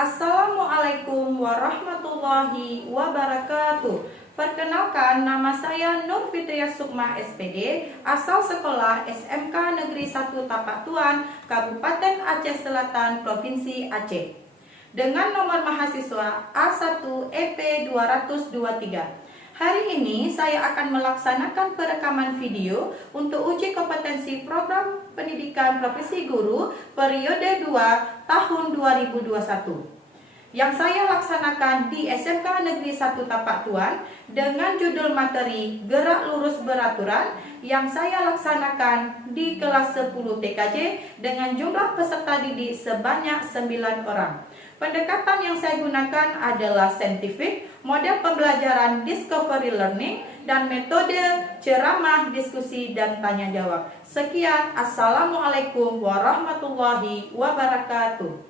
Assalamualaikum warahmatullahi wabarakatuh. Perkenalkan, nama saya Nur Fitriah Sukma SPD, asal sekolah SMK Negeri 1 Tapak Tuan, Kabupaten Aceh Selatan, Provinsi Aceh. Dengan nomor mahasiswa A1 EP 223. Hari ini saya akan melaksanakan perekaman video untuk uji kompetensi program pendidikan profesi guru periode 2 tahun 2021 yang saya laksanakan di SMK Negeri 1 Tapak Tuan dengan judul materi Gerak Lurus Beraturan yang saya laksanakan di kelas 10 TKJ dengan jumlah peserta didik sebanyak 9 orang. Pendekatan yang saya gunakan adalah saintifik, model pembelajaran discovery learning, dan metode ceramah, diskusi, dan tanya jawab. Sekian, Assalamualaikum warahmatullahi wabarakatuh.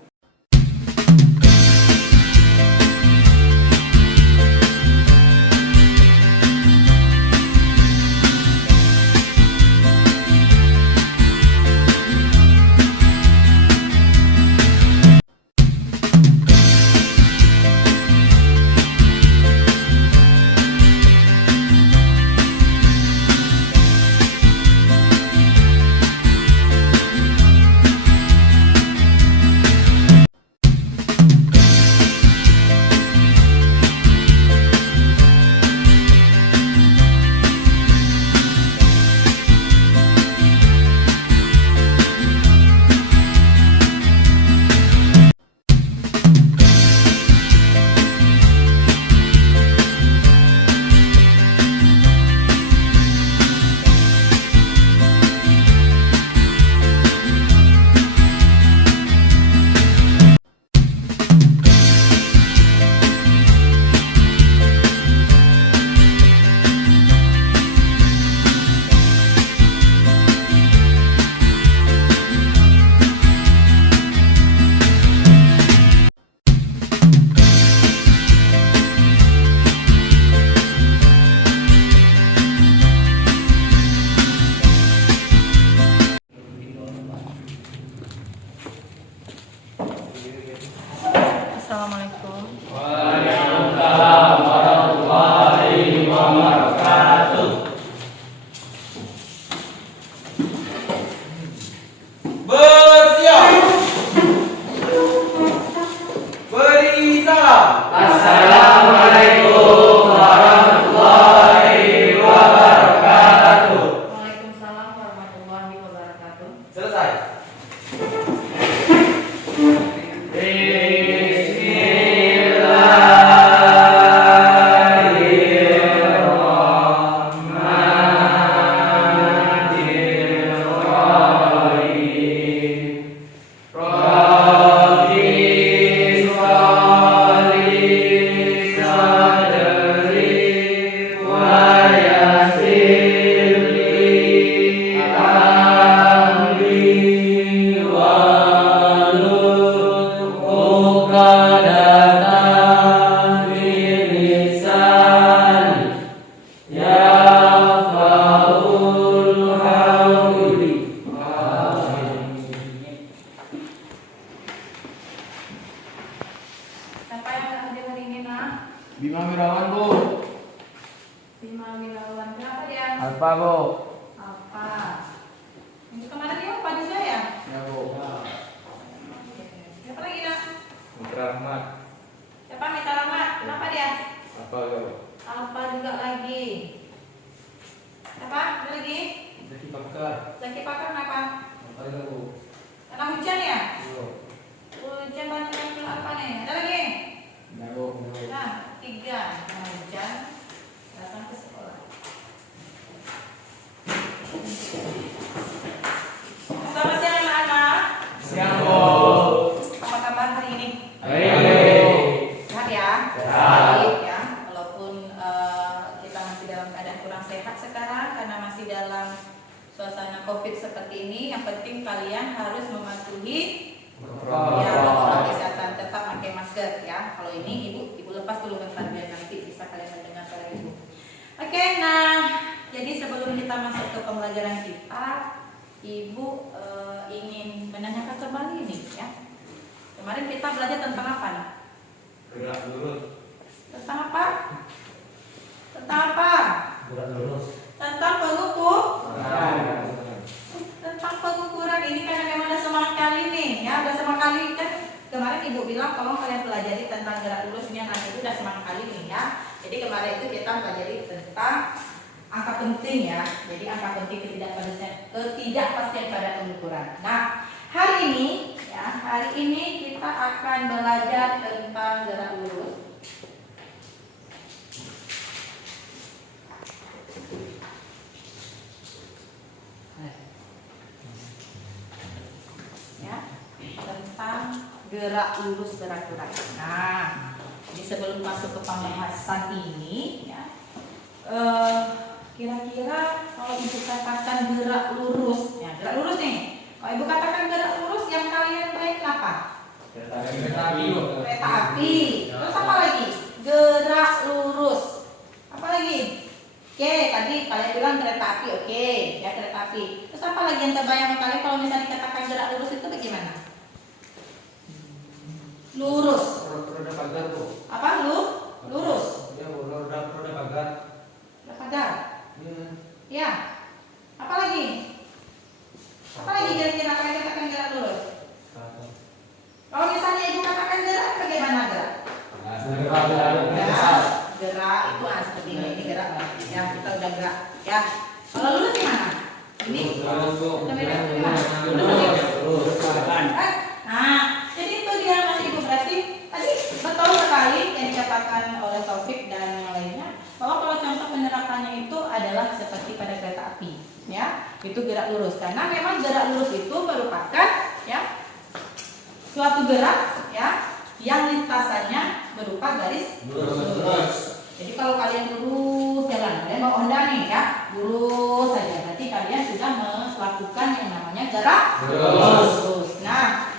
Assalamualaikum. Waalaikumsalam warahmatullahi wabarakatuh. Bersiap. Beri salam. Assalamualaikum warahmatullahi wabarakatuh. Waalaikumsalam warahmatullahi wabarakatuh. Selesai. Siapa yang hadir hari ini, nak? Bima Mirawan, Bu. Bima Mirawan. Kenapa dia? Alfa, Bu. Apa? Ini kemana dia? Apa juga ya? Ya, Bu. Siapa lagi, nak? Mitra Rahmat. Siapa? Mita Rahmat. Kenapa dia? Apa, Bu? Alfa juga lagi. Siapa? Ada lagi? Zaki Pakar. Zaki Pakar kenapa? Apa itu, Bu? Karena hujan ya? Bu. Hujan banyak yang bilang apa nih? Ada lagi? Ya, Bu. Nah, 3. Karena hujan datang ke sekolah. Selamat siang anak-anak. Siang, Bu. Apa kabar hari ini? Baik. Sehat ya? Sehat. Baik ya. Walaupun kita masih dalam keadaan kurang sehat sekarang karena masih dalam suasana COVID seperti ini, yang penting kalian harus mematuhi ya protokol kesehatan, tetap pakai masker ya. Kalau ini ibu lepas dulu bentar biar nanti bisa kalian mendengar suara ibu. Oke, nah jadi sebelum kita masuk ke pembelajaran kita, ibu ingin menanyakan kembali nih ya. Kemarin kita belajar tentang apa nih? Gerak lurus. Tentang apa? Tentang apa? Gerak lurus. Tentang pengukur. Nah. Tentang pengukuran ini kan memang ada semangat kali nih, ya udah semangat kali kan. Kemarin ibu bilang tolong kalian pelajari tentang gerak lurusnya, nanti itu udah semangat kali nih ya. Jadi kemarin itu kita pelajari tentang angka penting ya. Jadi angka penting ketidakpastian pada pengukuran. Nah, hari ini kita akan belajar tentang gerak lurus. Ya, tentang gerak lurus beraturan. Nah, jadi sebelum masuk ke pembahasan ini, ya, kira-kira kalau ibu katakan gerak lurus, ya gerak lurus nih. Kalau ibu katakan gerak lurus, yang kalian baik apa? Kereta api. Kereta api. Terus apa lagi? Gerak lurus. Apa lagi? Oke, tadi kalian bilang kereta api, oke, ya kereta api. Terus apa lagi yang terbayang kalian kalau misalnya dikatakan gerak lurus itu bagaimana? Lurus. Roda pagar, Bu. Apa lurus? Ya, Bu, roda pagar. Pagar. Iya. Ya. Apa lagi? Apa lagi kira-kira kalian katakan gerak lurus? Kalau misalnya ibu katakan gerak, bagaimana gerak? Gerak itu seperti ini gerak, ya kita udah gerak, ya. Kalau lurus gimana? Ini. Nah, jadi itu dia Mas Ibu, berarti tadi betul sekali yang dikatakan oleh Taufik dan yang lainnya bahwa kalau contoh penerapannya itu adalah seperti pada kereta api, ya itu gerak lurus karena memang gerak lurus itu merupakan ya suatu gerak ya yang lintasannya berupa garis lurus. Jadi kalau kalian lurus jalan, kalian bawa Honda nih ya, lurus saja. Berarti kalian sudah melakukan yang namanya gerak lurus. Nah,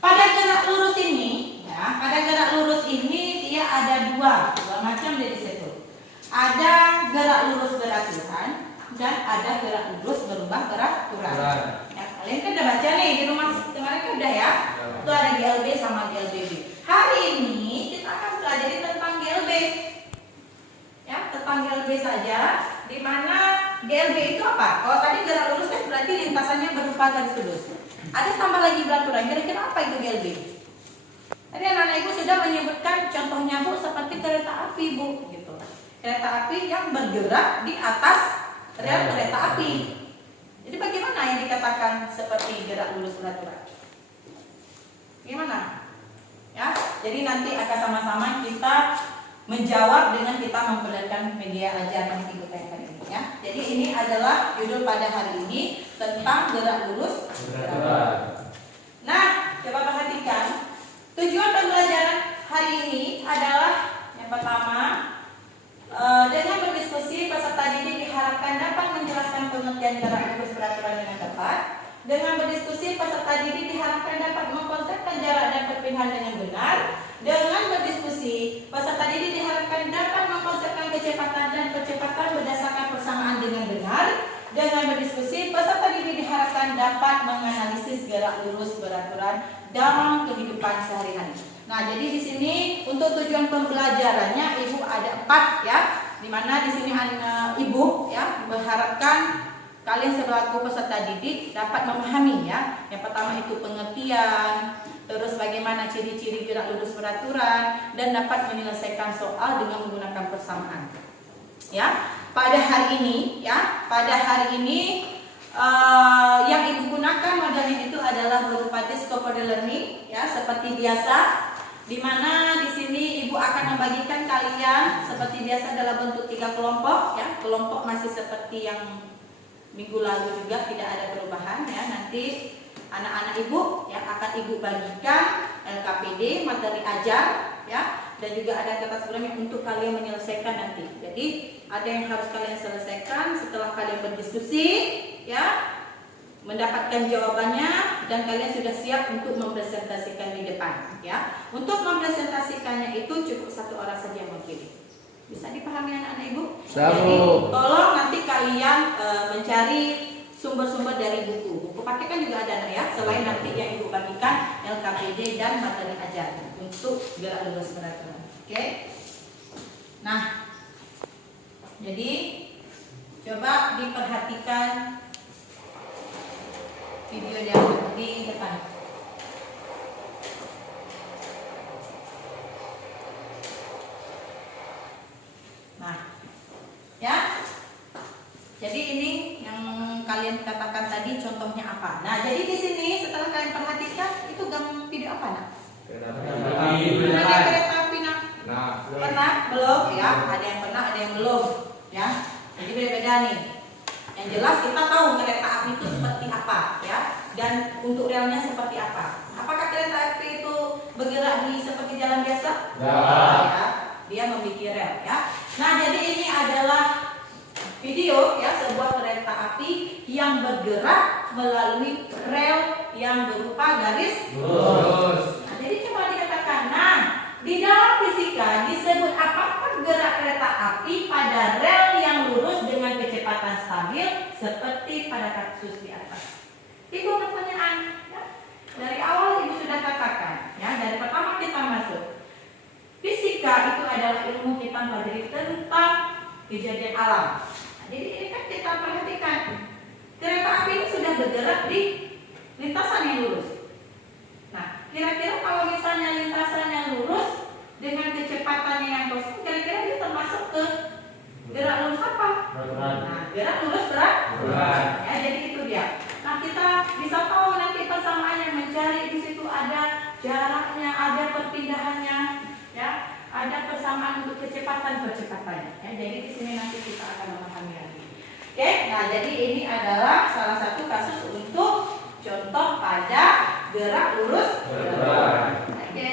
pada gerak lurus ini, ya, pada gerak lurus ini dia ada dua macam dari situ. Ada gerak lurus beraturan dan ada gerak lurus berubah beraturan. Ya, kalian kan udah baca nih di rumah kemarin kan udah ya. Itu ada GLB sama GLBB. Hari ini kita akan pelajari tentang GLB. Ya, tentang GLB saja. Di mana GLB itu apa? Kalau tadi gerak lurus kan berarti lintasannya berupa garis lurus. Ada tambah lagi beraturan. Kira-kira apa itu GLB? Tadi anak-anak ibu sudah menyebutkan contohnya Bu seperti kereta api Bu, gitu. Kereta api yang bergerak di atas rel kereta api. Jadi bagaimana yang dikatakan seperti gerak lurus beraturan? Gimana? Ya, jadi nanti akan sama-sama kita menjawab dengan kita memperlihatkan media ajar yang ibu tayangkan ini ya. Jadi ini adalah judul pada hari ini tentang gerak lurus beraturan. Nah, coba perhatikan tujuan pembelajaran hari ini adalah yang pertama dengan berdiskusi peserta didik diharapkan dapat menjelaskan pengertian gerak lurus beraturan dengan tepat. Dengan berdiskusi peserta didik diharapkan dapat mengkonsepkan jarak dan perpindahan dengan benar. Dengan berdiskusi peserta didik diharapkan dapat mengkonsepkan kecepatan dan percepatan berdasarkan persamaan dengan benar. Dengan berdiskusi peserta didik diharapkan dapat menganalisis gerak lurus beraturan dalam kehidupan sehari-hari. Nah, jadi di sini untuk tujuan pembelajarannya ibu ada 4 ya, dimana di sini ibu ya mengharapkan kalian selaku peserta didik dapat memahami ya. Yang pertama itu pengertian, terus bagaimana ciri-ciri gerak lurus beraturan dan dapat menyelesaikan soal dengan menggunakan persamaan. Ya, pada hari ini yang ibu gunakan modelnya itu adalah berupa discovery learning ya, seperti biasa, di mana di sini ibu akan membagikan kalian seperti biasa dalam bentuk 3 kelompok ya. Kelompok masih seperti yang minggu lalu juga, tidak ada perubahan ya. Nanti anak-anak ibu ya akan ibu bagikan LKPD materi ajar ya, dan juga ada kertas gurame untuk kalian menyelesaikan nanti. Jadi ada yang harus kalian selesaikan setelah kalian berdiskusi ya, mendapatkan jawabannya, dan kalian sudah siap untuk mempresentasikan di depan ya. Untuk mempresentasikannya itu cukup 1 orang saja yang mengirim. Bisa dipahami anak-anak ibu? Sabu. Jadi tolong nanti kalian mencari sumber-sumber dari buku. Buku paket kan juga ada ya, selain nanti yang Ibu bagikan LKPD dan materi ajar untuk gerak lurus peraturan. Oke. Nah, jadi coba diperhatikan video yang di depan. Nah, ya. Jadi ini yang kalian katakan tadi contohnya apa? Nah, jadi di sini setelah kalian perhatikan itu video apa nak? Kereta Pernah kereta api nak? Nah, Pernah? Belum? Ya, ada yang pernah, ada yang belum. Ya, jadi beda-beda nih. Yang jelas kita tahu kereta api itu seperti apa, ya, dan untuk realnya seperti apa. Apakah kereta api itu bergerak di seperti jalan biasa? Ya, dia memiliki rel, ya. Nah, jadi ini adalah video ya sebuah kereta api yang bergerak melalui rel yang berupa garis lurus. Nah, jadi coba dikatakan, nah di dalam fisika disebut apakah gerak kereta api pada rel yang lurus dengan kecepatan stabil seperti pada kasus di atas. Itu pertanyaan. Ya. Dari awal Ibu sudah katakan, ya dari pertama kita masuk. Fisika itu adalah ilmu kita pelajari tentang kejadian alam. Jadi ini kan kita perhatikan kereta api ini sudah bergerak di lintasan yang lurus. Nah, kira-kira kalau misalnya lintasan yang lurus dengan kecepatannya yang kosong, kira-kira dia termasuk ke gerak lurus apa? Nah, gerak lurus berat. Ya, jadi itu dia. Nah, kita bisa tahu nanti persamaannya mencari di situ ada jaraknya, ada perpindahannya, ya. Ada persamaan untuk kecepatannya. Ya, jadi di sini nanti kita akan memahami lagi. Oke, nah jadi ini adalah salah satu kasus untuk contoh pada gerak lurus berat. Oke.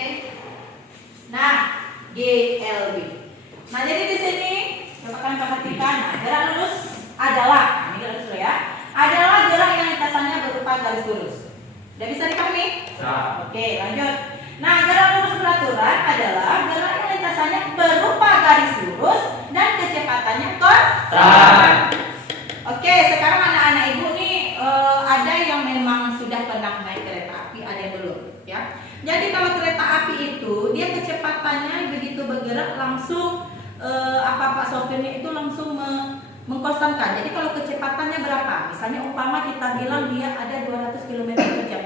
Nah, GLB. Nah, jadi di sini coba kalian perhatikan. Nah, gerak lurus adalah, ini gerak lurus ya, adalah gerak yang lintasannya berupa garis lurus. Udah bisa dipahami? Oke, lanjut. Nah, gerak lurus beraturan adalah gerak yang lintasannya berupa garis lurus dan kecepatannya konstan. Oke, sekarang anak-anak Ibu nih ada yang memang sudah pernah naik kereta api, ada yang belum, ya. Jadi kalau kereta api itu dia kecepatannya begitu bergerak langsung Pak sopirnya itu langsung mengkonstankan. Jadi kalau kecepatannya berapa? Misalnya umpama kita bilang dia ada 200 km per jam,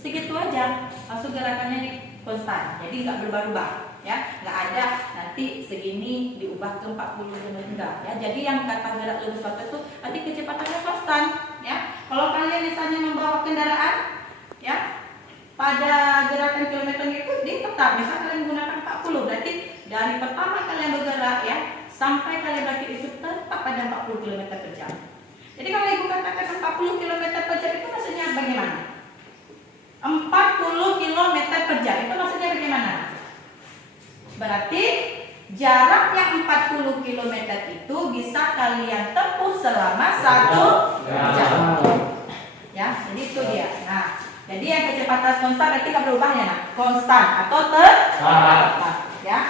segitu aja langsung gerakannya di konstan, jadi nggak berubah-ubah, ya, nggak ada nanti segini diubah ke 40 km enggak, ya. Jadi yang kata gerak lurus waktu itu nanti kecepatannya konstan, ya. Kalau kalian misalnya membawa kendaraan, ya, pada gerakan kilometer itu dia tetap, misalnya kalian menggunakan 40, berarti dari pertama kalian bergerak, ya, sampai kalian berakhir itu tetap pada 40 km per jam. Jadi kalau Ibu katakan 40 km per jam itu maksudnya bagaimana? 40 km per jam itu maksudnya bagaimana? Berarti jarak yang 40 km itu bisa kalian tempuh selama 1 jam. Ya, jadi itu dia. Nah, jadi yang kecepatan konstan berarti nggak berubah ya, nah, konstan atau tetap. Ya.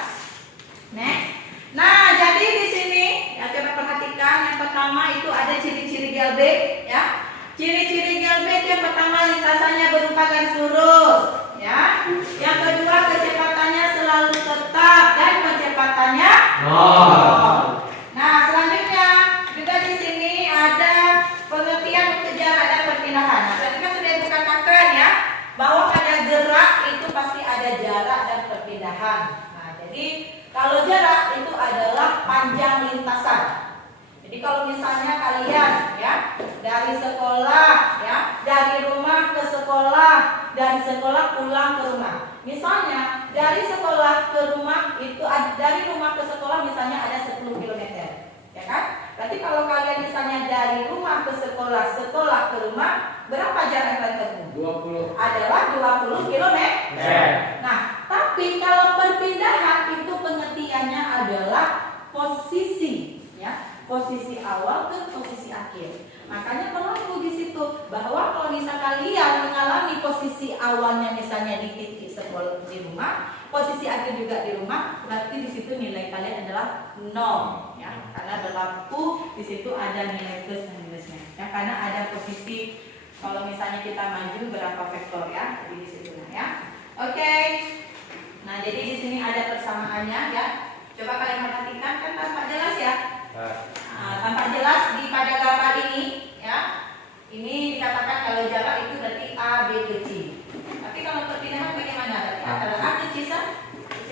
Next. Nah, jadi di sini ya coba perhatikan yang pertama itu ada ciri-ciri GLB, ya. Ciri-ciri GLB yang pertama lintasannya berupa garis lurus, ya. Yang kedua kecepatannya selalu tetap dan kecepatannya nol. Nah, selanjutnya juga di sini ada pengertian untuk jarak dan perpindahan. Nah, tadi kan sudah Ibu katakan ya bahwa pada gerak itu pasti ada jarak dan perpindahan. Nah, jadi kalau jarak itu adalah panjang lintasan. Jadi kalau misalnya kalian ya dari sekolah ya, dari rumah ke sekolah, dari sekolah pulang ke rumah. Misalnya dari sekolah ke rumah itu dari rumah ke sekolah misalnya ada 10 km. Ya kan? Berarti kalau kalian misalnya dari rumah ke sekolah, sekolah ke rumah, berapa jarak kalian tempuh? 20. Adalah 20 km. Nah, tapi kalau perpindahan itu pengertiannya adalah posisi, ya, posisi awal ke posisi akhir. Makanya perlu di situ situ bahwa kalau misal kalian mengalami posisi awalnya misalnya di titik sekolah di rumah, posisi akhir juga di rumah, berarti di situ nilai kalian adalah 0 ya. Karena berlaku di situ ada nilai plus dan minusnya. Ya, karena ada posisi kalau misalnya kita maju berapa vektor ya. Jadi di situ ya. Oke. Nah, jadi di sini ada persamaannya ya. Coba kalian perhatikan kan tampak jelas ya. Tampak jelas di pada gambar ini ya. Ini dikatakan kalau jarak itu berarti A, B ke C. Tapi kalau perpindahan bagaimana? Berarti antara A ke C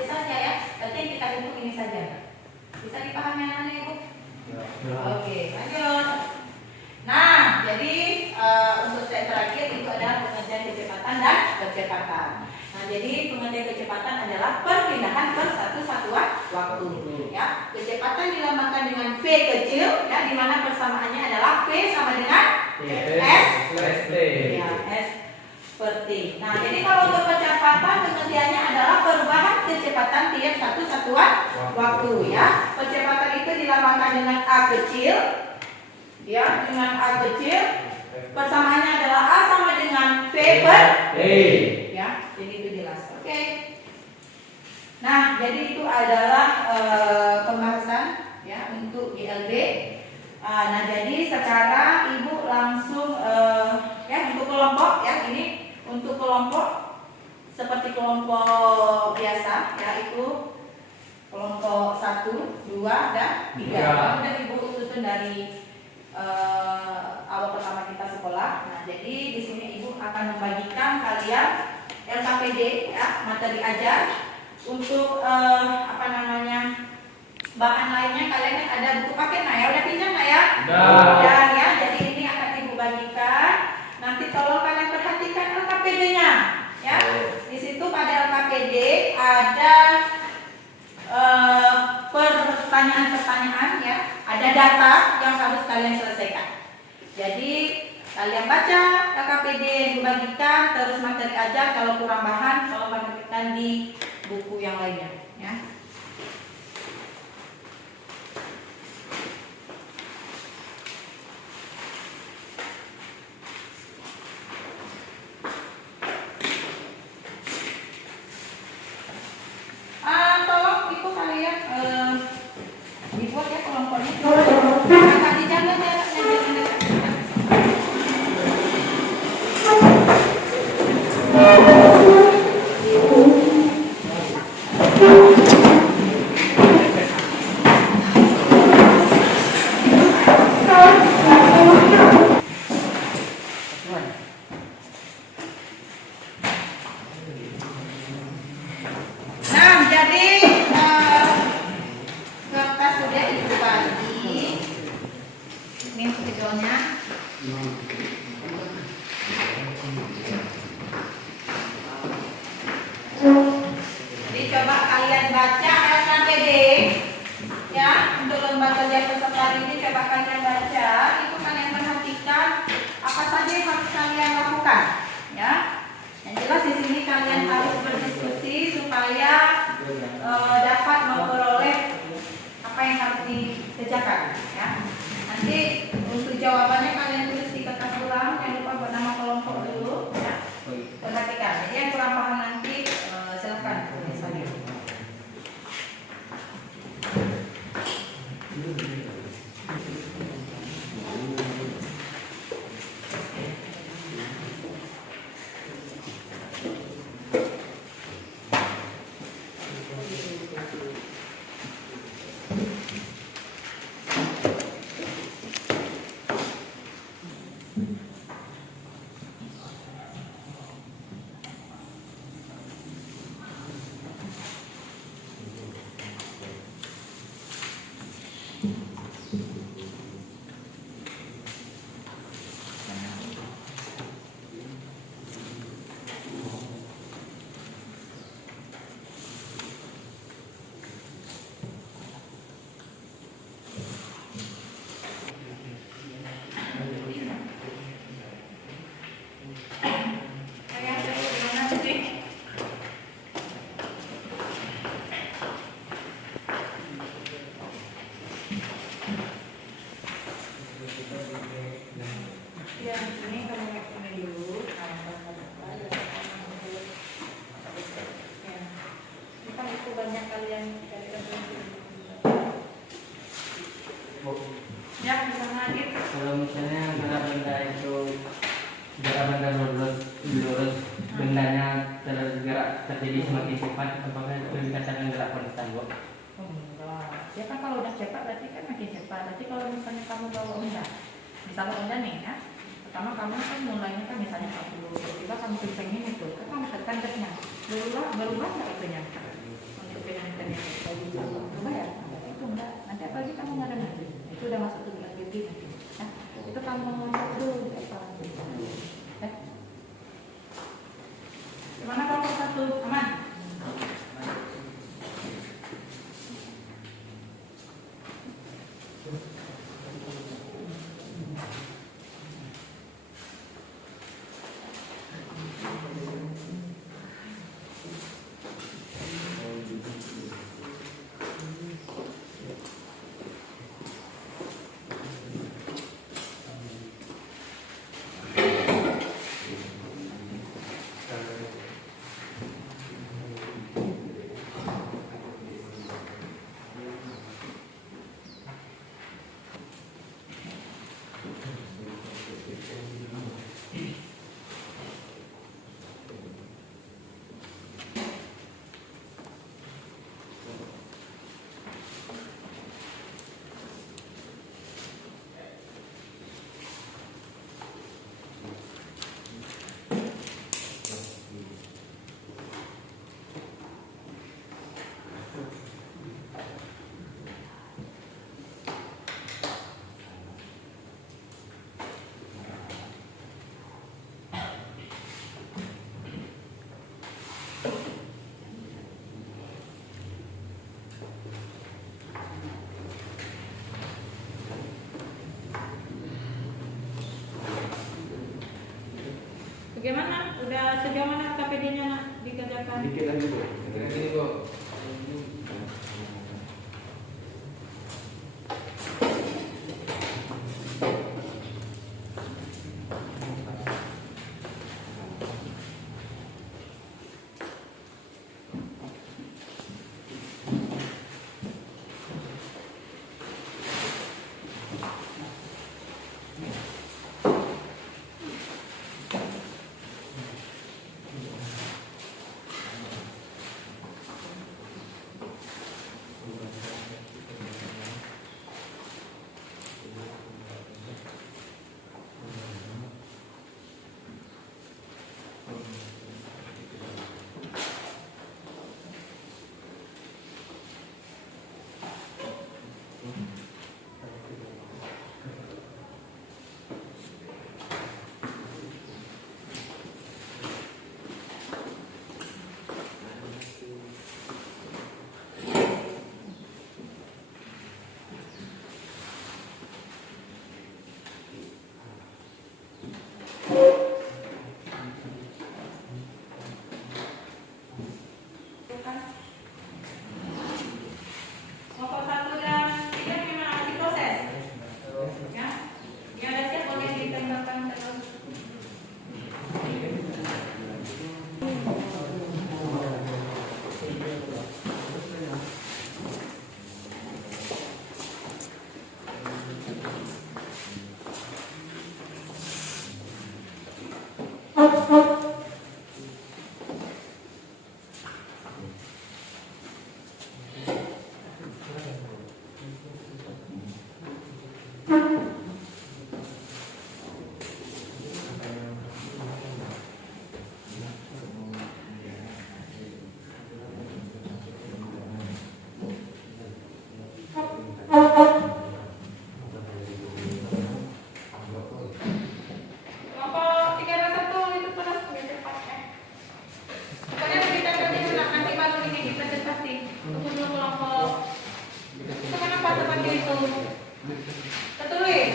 saja ya. Berarti yang kita hitung ini saja. Bisa dipahami anak-anak Ibu? Oke, lanjut. Nah, jadi untuk step terakhir itu adalah pengertian kecepatan dan percepatan. Nah, jadi pengertian kecepatan adalah perpindahan per satu satuan waktu. Ya, kecepatan dilambangkan dengan V kecil, ya, di mana persamaannya adalah V sama dengan S plus T. Ya, S per T. Nah, jadi kalau untuk percepatan pengertiannya adalah perubahan kecepatan tiap satu satuan waktu. Ya, percepatan itu dilambangkan dengan A kecil, ya, dengan A kecil. Persamaannya adalah A sama dengan V per T. Ya, jadi itu jelas. Oke. Nah, jadi itu adalah pembahasan ya untuk GLB. Nah, jadi secara Ibu langsung ya untuk kelompok ya ini untuk kelompok seperti kelompok biasa ya itu kelompok 1, 2 dan 3. Kemudian Ibu susun dari awal pertama kita sekolah. Nah, jadi di sini Ibu akan membagikan kalian LKPD ya, materi ajar. Untuk apa namanya? Bahan lainnya kalian kan ada buku paket nah ya, udah pinjam nggak ya? Udah ya. Jadi ini akan Ibu bagikan. Nanti tolong kalian perhatikan LKPD-nya ya. Di situ pada LKPD ada pertanyaan-pertanyaan ya, ada data yang harus kalian selesaikan. Jadi kalian baca LKPD dibagikan, terus materi aja kalau kurang bahan kalau perhatikan di buku yang lainnya ya. Tolong itu kalian dibuat ya kelompoknya. Nah, dijaga jaraknya jangan dekat-dekat. Nah, jadi kertas sudah Ibu bagi. Ini spidolnya. Jadi coba kalian baca LKPD ya untuk lembaga jasa peserta ini coba kalian baca itu kalian perhatikan apa saja yang harus kalian lakukan ya. Yang jelas di sini kalian harus berdiskusi supaya dapat memperoleh apa yang harus dikerjakan ya. Nanti untuk jawabannya kalian tulis di kertas ulang, jangan lupa buat nama kelompok dulu ya. Perhatikan. Jadi yang kurang paham nanti silakan tulis saja. banyak kalian. Ya, bisa ngajit. Kalau misalnya antara benda itu jarak benda lurus, bendanya tergerak terjadi semakin cepat, apakah itu dikatakan gerak konstan, Bu? Oh, enggak. Ya kan kalau udah cepat berarti kan makin cepat. Berarti kalau misalnya kamu bawa misalnya Onda nih ya. Pertama kamu kan mulainya kan misalnya 40, tiba-tiba kamu kencengin itu, kan kamu tekan gasnya. Berubah nggak itunya? Untuk penangannya lagi berubah ya? Itu enggak. Nanti apalagi kamu nggak ada nanti. Itu udah masuk ke bulan nanti. Ya, itu kamu ngomong dulu apa? Gimana kalau satu aman? Bagaimana? Udah sejauh mana KPD-nya nak dikerjakan? Dikit lagi, Bu. Ini, Bu. Kelompok 1 dan 3 gimana? Masih proses? Ya? Yang ada siap boleh ditembakkan terus. Kelompok 3 dan 1 itu terus biar cepat ya. Pokoknya kita kerja dulu nanti baru ini presentasi. Tunggu dulu kelompok. Itu kenapa seperti itu? Betul, Luis?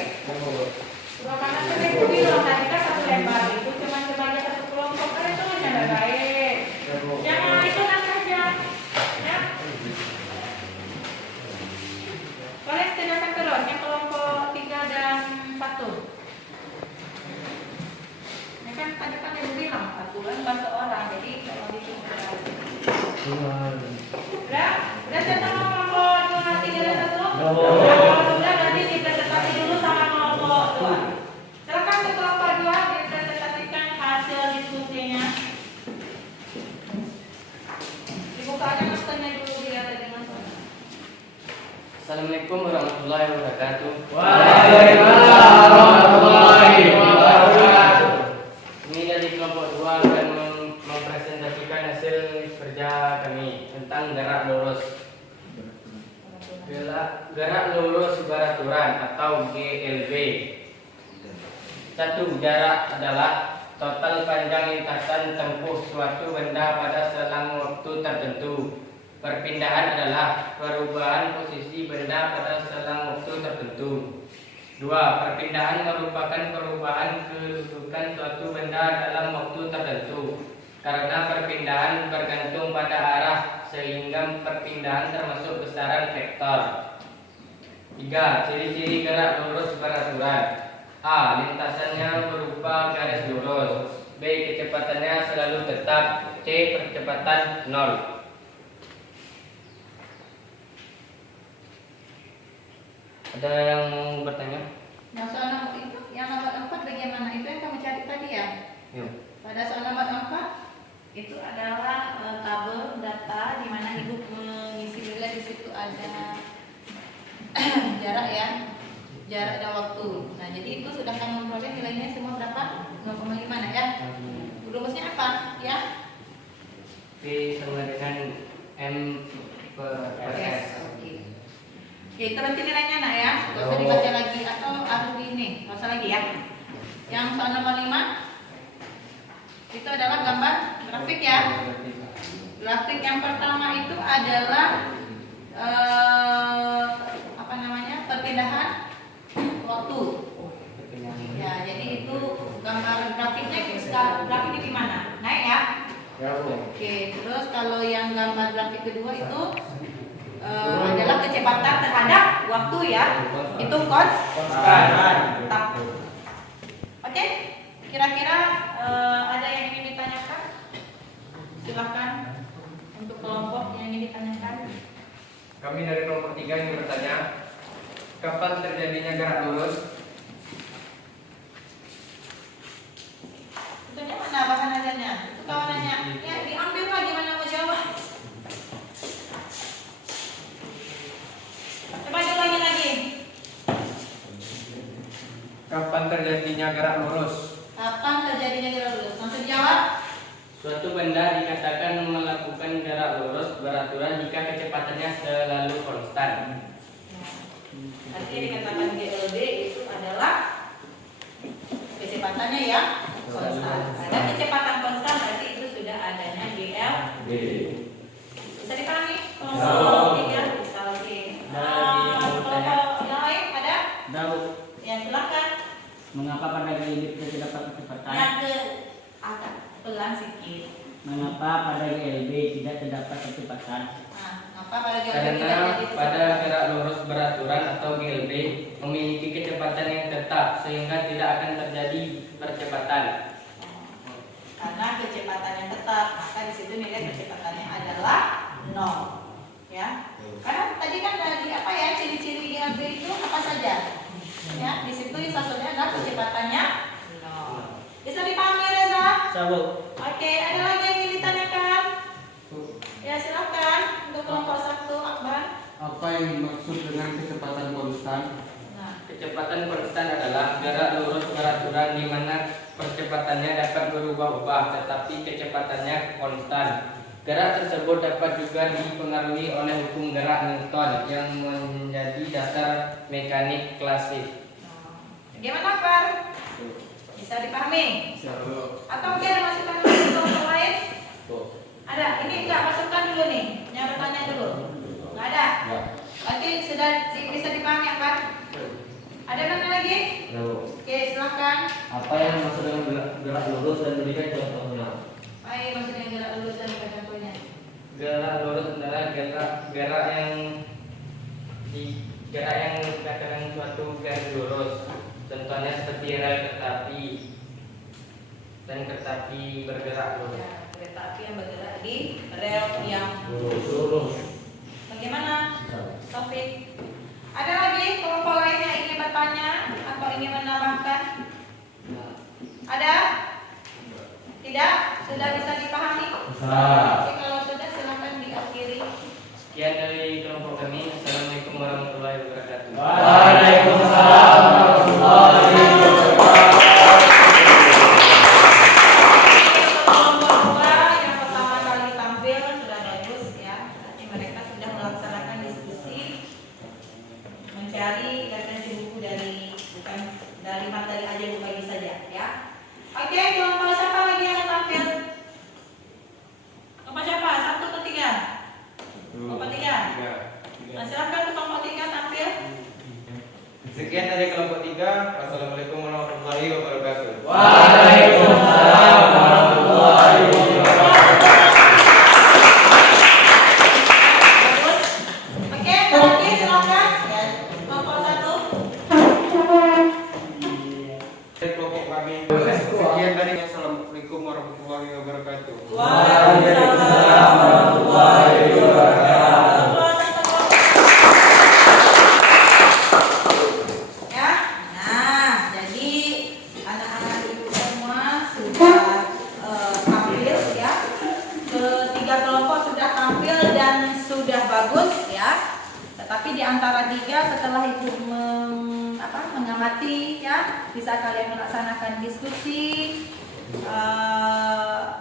Udah centang sama kelompok 3 dan 1? Kalau sudah nanti dipresentasi dulu sama kelompok 2. Silakan ke kelompok 2 dipresentasikan hasil diskusinya. Dibuka aja maskernya dulu dilihat aja Mas. Assalamualaikum warahmatullahi wabarakatuh. Waalaikumsalam warahmatullahi wabarakatuh. Ini dari kelompok 2 akan mempresentasikan hasil kerja kami tentang gerak lurus. Gerak lurus beraturan atau GLB. 1. Jarak adalah total panjang lintasan tempuh suatu benda pada selang waktu tertentu. Perpindahan adalah perubahan posisi benda pada selang waktu tertentu. 2. Perpindahan merupakan perubahan kedudukan suatu benda dalam waktu tertentu. Karena perpindahan bergantung pada arah, sehingga perpindahan termasuk besaran vektor. 3. Ciri-ciri gerak lurus beraturan. A. Lintasannya berupa garis lurus. B. Kecepatannya selalu tetap. C. Percepatan 0. Ada yang mau bertanya? Nah, soal nomor itu, yang nomor 4 bagaimana? Itu yang kamu cari tadi ya? Yuk. Pada soal nomor 4 itu adalah tabel data di mana ibu mengisi nilai. Di situ ada jarak ya, jarak dan waktu. Nah, jadi itu sudah kamu memperoleh nilainya semua berapa? 0,5 nah ya. Rumusnya apa ya? P sama dengan M per S. Oke. Oke, itu berarti nilainya nak ya. Gak usah dibaca lagi atau harus di ini. Gak usah lagi ya. Yang soal nomor 5 itu adalah gambar grafik ya. Grafik yang pertama itu adalah apa namanya, perpindahan waktu. Ya, jadi itu gambar grafiknya. Grafiknya di mana? Naik ya. Oke, terus kalau yang gambar grafik kedua itu adalah kecepatan terhadap waktu ya. Itu konstan. Oke, kira-kira ada yang ingin ditanyakan? Silahkan untuk kelompok yang ingin ditanyakan. Kami dari kelompok 3 ingin bertanya, kapan terjadinya gerak lurus? Tentunya mana bahan adanya? Itu kawan nanya. Ya, diambil lah gimana mau jawab. Coba diulangi lagi. Kapan terjadinya gerak lurus? Kapan terjadinya gerak lurus? Langsung jawab. Suatu benda dikatakan melakukan gerak lurus beraturan jika kecepatannya selalu konstan. Artinya dikatakan GLB itu adalah kecepatannya ya konstan. Ada kecepatan konstan berarti itu sudah adanya GLB. Bisa dipahami? Kelompok 3 bisa oke. Kelompok yang lain ada? Tahu Ya silakan. mengapa pada GLB tidak terdapat kecepatan? Yang ke agak pelan sedikit. Mengapa pada GLB tidak terdapat kecepatan? Nah, apa pada GLB Karena tidak jadi pada gerak lurus beraturan atau GLB memiliki kecepatan yang tetap sehingga tidak akan terjadi percepatan. Karena kecepatan yang tetap, maka di situ nilai kecepatannya adalah 0. Ya. Karena tadi kan dari apa ya, ciri-ciri GLB itu apa saja? Ya, di situ sasarannya adalah kecepatannya 0. Bisa dipahami Reza? Sabuk. Oke, ada lagi yang ingin ditanyakan? Ya, silakan untuk kelompok 1 Akbar. Apa yang dimaksud dengan kecepatan konstan? Nah, Kecepatan konstan adalah gerak lurus beraturan di mana percepatannya dapat berubah-ubah tetapi kecepatannya konstan. Gerak tersebut dapat juga dipengaruhi oleh hukum gerak Newton yang menjadi dasar mekanik klasik. bagaimana Akbar? Bisa dipahami? Atau mungkin ada masukan dari kelompok lain? Ada? Ini enggak masukkan dulu nih. Yang bertanya dulu. Enggak ada? Berarti sudah bisa dipahami Akbar? Ada mana lagi? Oke, silakan. Apa yang dimaksud dengan gerak lurus dan berikan contohnya? Baik, maksudnya gerak lurus dan contohnya. Gerak lurus adalah gerak yang dikatakan suatu garis lurus. Contohnya seperti rel kereta api dan kereta api bergerak lurus. Ya, kereta kereta api yang bergerak di rel yang Lurus. bagaimana, Taufik? Ada lagi kelompok lain yang ingin bertanya atau ingin menambahkan? Ada? Tidak? Sudah bisa dipahami? Bisa. Oke, kalau sudah silakan diakhiri. Sekian dari kelompok kami. Assalamualaikum warahmatullahi wabarakatuh. Waalaikumsalam warahmatullahi wabarakatuh. Kelompok dua yang pertama kali tampil sudah bagus ya. Berarti mereka sudah melaksanakan diskusi, mencari referensi buku bukan dari materi aja buku bagi saja ya. Oke, kelompok siapa lagi yang tampil? Kelompok siapa? 1 atau 3? Kelompok 3. Nah, silakan ke kelompok 3 tampil. Sekian dari kelompok 3. Wassalamualaikum warahmatullahi wabarakatuh. Waalaikumsalam warahmatullahi wabarakatuh. Bagus. Oke, lagi silakan. Ya, kelompok 1. Dari kelompok kami. Sekian dari Assalamualaikum warahmatullahi wabarakatuh. Waalaikumsalam warahmatullahi wabarakatuh. Ya, nah jadi anak-anak ibu semua sudah tampil ya. Ketiga kelompok sudah tampil dan sudah bagus ya. Tetapi di antara 3 setelah ibu mengamati ya, bisa kalian melaksanakan diskusi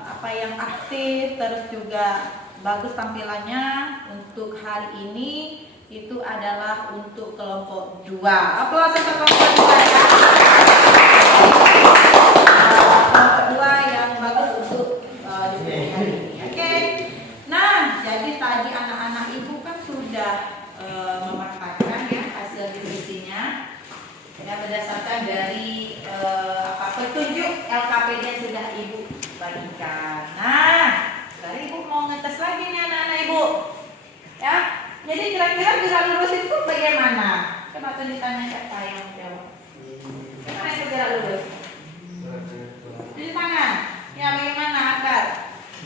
apa yang aktif, terus juga bagus tampilannya untuk hari ini. Itu adalah untuk kelompok 2. Aplaus untuk kelompok 2 ya. Kelompok 2 yang bagus untuk diskusi hari ini. Oke. Nah, jadi tadi anak-anak ibu kan sudah memanfaatkan ya hasil diskusinya. Ya, berdasarkan dari petunjuk LKPD yang sudah ibu bagikan. Nah, dari ibu mau ngetes lagi nih anak-anak ibu. Ya. Jadi kira-kira gerak lurus itu bagaimana? Coba tuh ditanya siapa yang jawab. Bagaimana itu gerak lurus? Cuci tangan. Ya, bagaimana akar?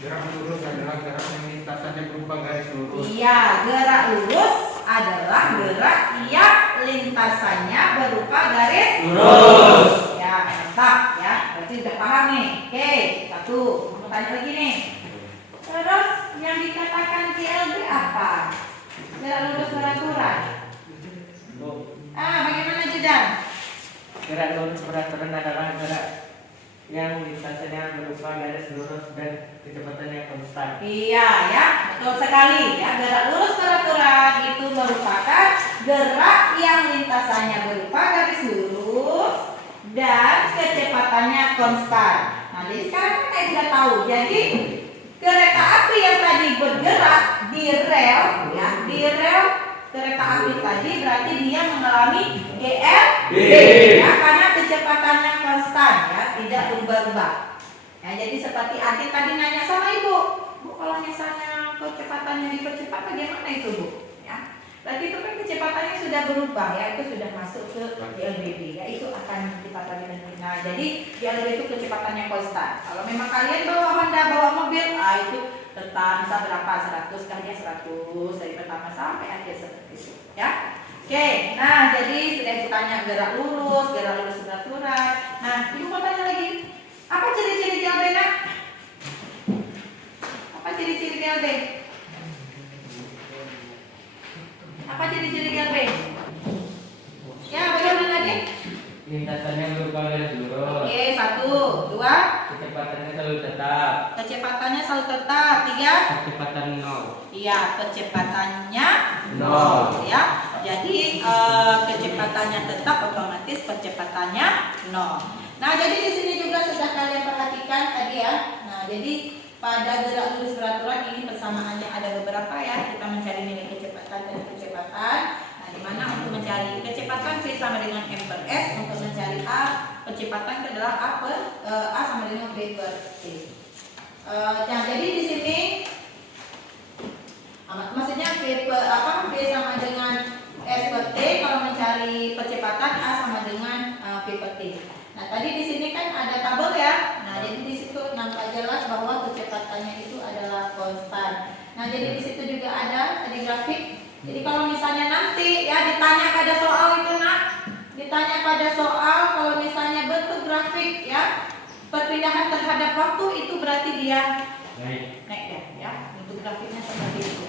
Gerak lurus adalah gerak yang lintasannya berupa garis lurus. Iya, gerak lurus adalah gerak yang lintasannya berupa garis Lurus. Ya, mantap ya. Berarti udah paham nih. Oke, 1. Mau tanya lagi nih. Terus yang dikatakan GLB apa? Gerak lurus beraturan. Bagaimana Judan? Gerak lurus beraturan adalah gerak yang lintasannya berupa garis lurus dan kecepatannya konstan. Iya ya, betul sekali ya. Gerak lurus beraturan itu merupakan gerak yang lintasannya berupa garis lurus dan kecepatannya konstan. Nah, jadi sekarang kita sudah tahu. Jadi kereta api yang tadi bergerak di rel ya, di rel kereta api tadi berarti dia mengalami GLB ya, karena kecepatannya konstan ya, tidak berubah-ubah. Ya, jadi seperti Adit tadi nanya sama ibu, Bu, kalau misalnya kecepatannya dipercepat bagaimana itu Bu? Ya, berarti itu kan kecepatannya sudah berubah ya, itu sudah masuk ke GLBB ya, itu akan kecepatan dengan. Nah, jadi GLB itu kecepatannya konstan. Kalau memang kalian bawa Honda, bawa mobil, itu tetap bisa berapa 100 kali 100 dari pertama sampai akhir seperti itu ya. Oke, nah jadi sudah ditanya gerak lurus beraturan. Nah, ibu mau tanya lagi, apa ciri-ciri GLB nak? Apa ciri-ciri GLB? Apa ciri-ciri GLB? Ya, bagaimana lagi? Lintasannya berupa garis lurus. Oke, 1, 2. Kecepatannya selalu tetap. Kecepatannya selalu tetap. 3. Kecepatan 0. Iya, kecepatannya 0 ya. Jadi kecepatannya tetap, otomatis kecepatannya 0. Nah, jadi di sini juga sudah kalian perhatikan tadi ya. Nah, jadi pada gerak lurus beraturan ini persamaannya ada beberapa ya. Kita mencari nilai kecepatan dan kecepatan. Nah, di mana untuk mencari kecepatan V sama dengan M per S, untuk mencari A kecepatan adalah A sama dengan V per T. Nah, jadi di sini maksudnya V sama dengan S per T. Kalau mencari kecepatan A sama dengan V per T. Nah, tadi di sini kan ada tabel ya. Nah, jadi di situ nampak jelas bahwa kecepatannya itu adalah konstan. Nah, jadi di situ juga ada tadi grafik. Jadi kalau misalnya nanti ya ditanya pada soal itu nak, ditanya pada soal kalau misalnya bentuk grafik ya perpindahan terhadap waktu itu berarti dia naik ya. Bentuk grafiknya seperti itu.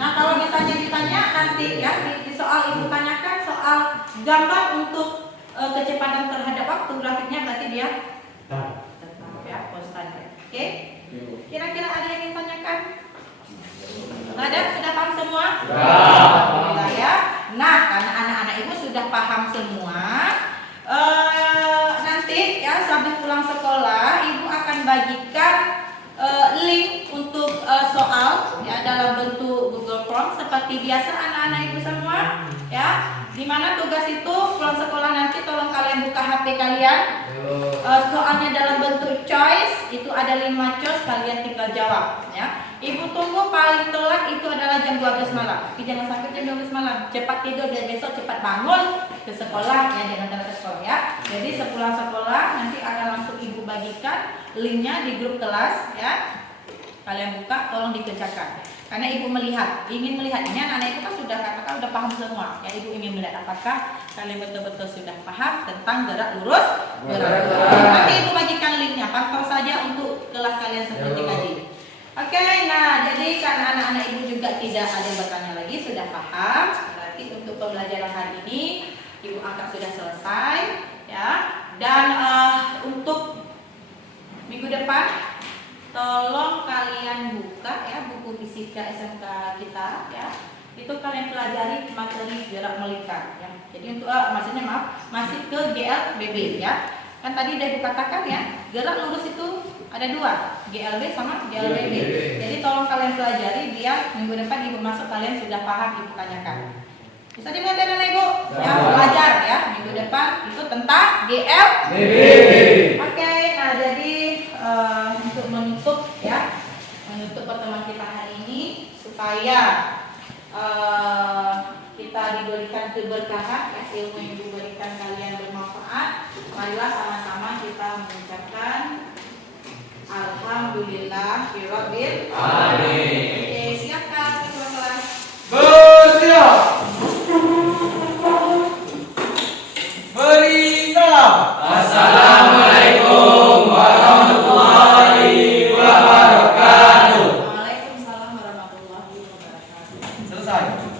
Nah, kalau misalnya ditanya nanti ya di soal ibu tanyakan soal gambar untuk kecepatan terhadap waktu, grafiknya berarti dia tetap ya konstan. Oke? Kira-kira ada yang ingin tanyakan? Nggak ada? Sudah paham semua? Alhamdulillah ya. Nah, karena anak-anak ibu sudah paham semua, nanti ya sambil pulang sekolah ibu akan bagikan link untuk soal ya dalam bentuk Google Form seperti biasa anak-anak ibu semua ya. Dimana tugas itu pulang sekolah nanti tolong kalian buka HP kalian. Soalnya dalam bentuk choice itu ada 5 choice, kalian tinggal jawab ya. Ibu tunggu paling telat itu adalah jam 12 malam. Tapi jangan sampai jam 12 malam. Cepat tidur dan besok cepat bangun ke sekolah ya, jangan telat ke sekolah ya. Jadi sepulang sekolah nanti akan langsung ibu bagikan linknya di grup kelas ya. Kalian buka, tolong dikerjakan. Karena ibu ingin melihat ini anak-anak itu kan sudah katakan udah paham semua. Ya, ibu ingin melihat apakah kalian betul-betul sudah paham tentang gerak lurus, gerak lurus. Nanti ibu bagikan linknya, pantau saja untuk kelas kalian seperti tadi. Oke, nah jadi karena anak-anak ibu juga tidak ada yang bertanya lagi, sudah paham. Berarti untuk pembelajaran hari ini ibu angkat sudah selesai, ya. Dan untuk minggu depan tolong kalian buka ya buku fisika SMK kita ya. Itu kalian pelajari materi gerak melingkar ya. Jadi untuk maksudnya masih ke GLBB ya. Kan tadi udah dikatakan ya, gerak lurus itu ada 2, GLB sama GLBB. Jadi tolong kalian pelajari biar minggu depan ibu masuk kalian sudah paham ibu tanyakan. Bisa dimengerti anak ibu? Ya, belajar ya minggu depan itu tentang GLBB. Oke, nah jadi untuk menutup pertemuan kita hari ini supaya kita diberikan keberkahan ya, ilmu yang diberikan kalian bermanfaat. Marilah sama-sama kita mengucapkan alhamdulillah birabbil alamin. Oke, siapkan ketua kelas. Bersiap. Beri salam. Assalamualaikum warahmatullahi wabarakatuh. Waalaikumsalam warahmatullahi wabarakatuh. Selesai.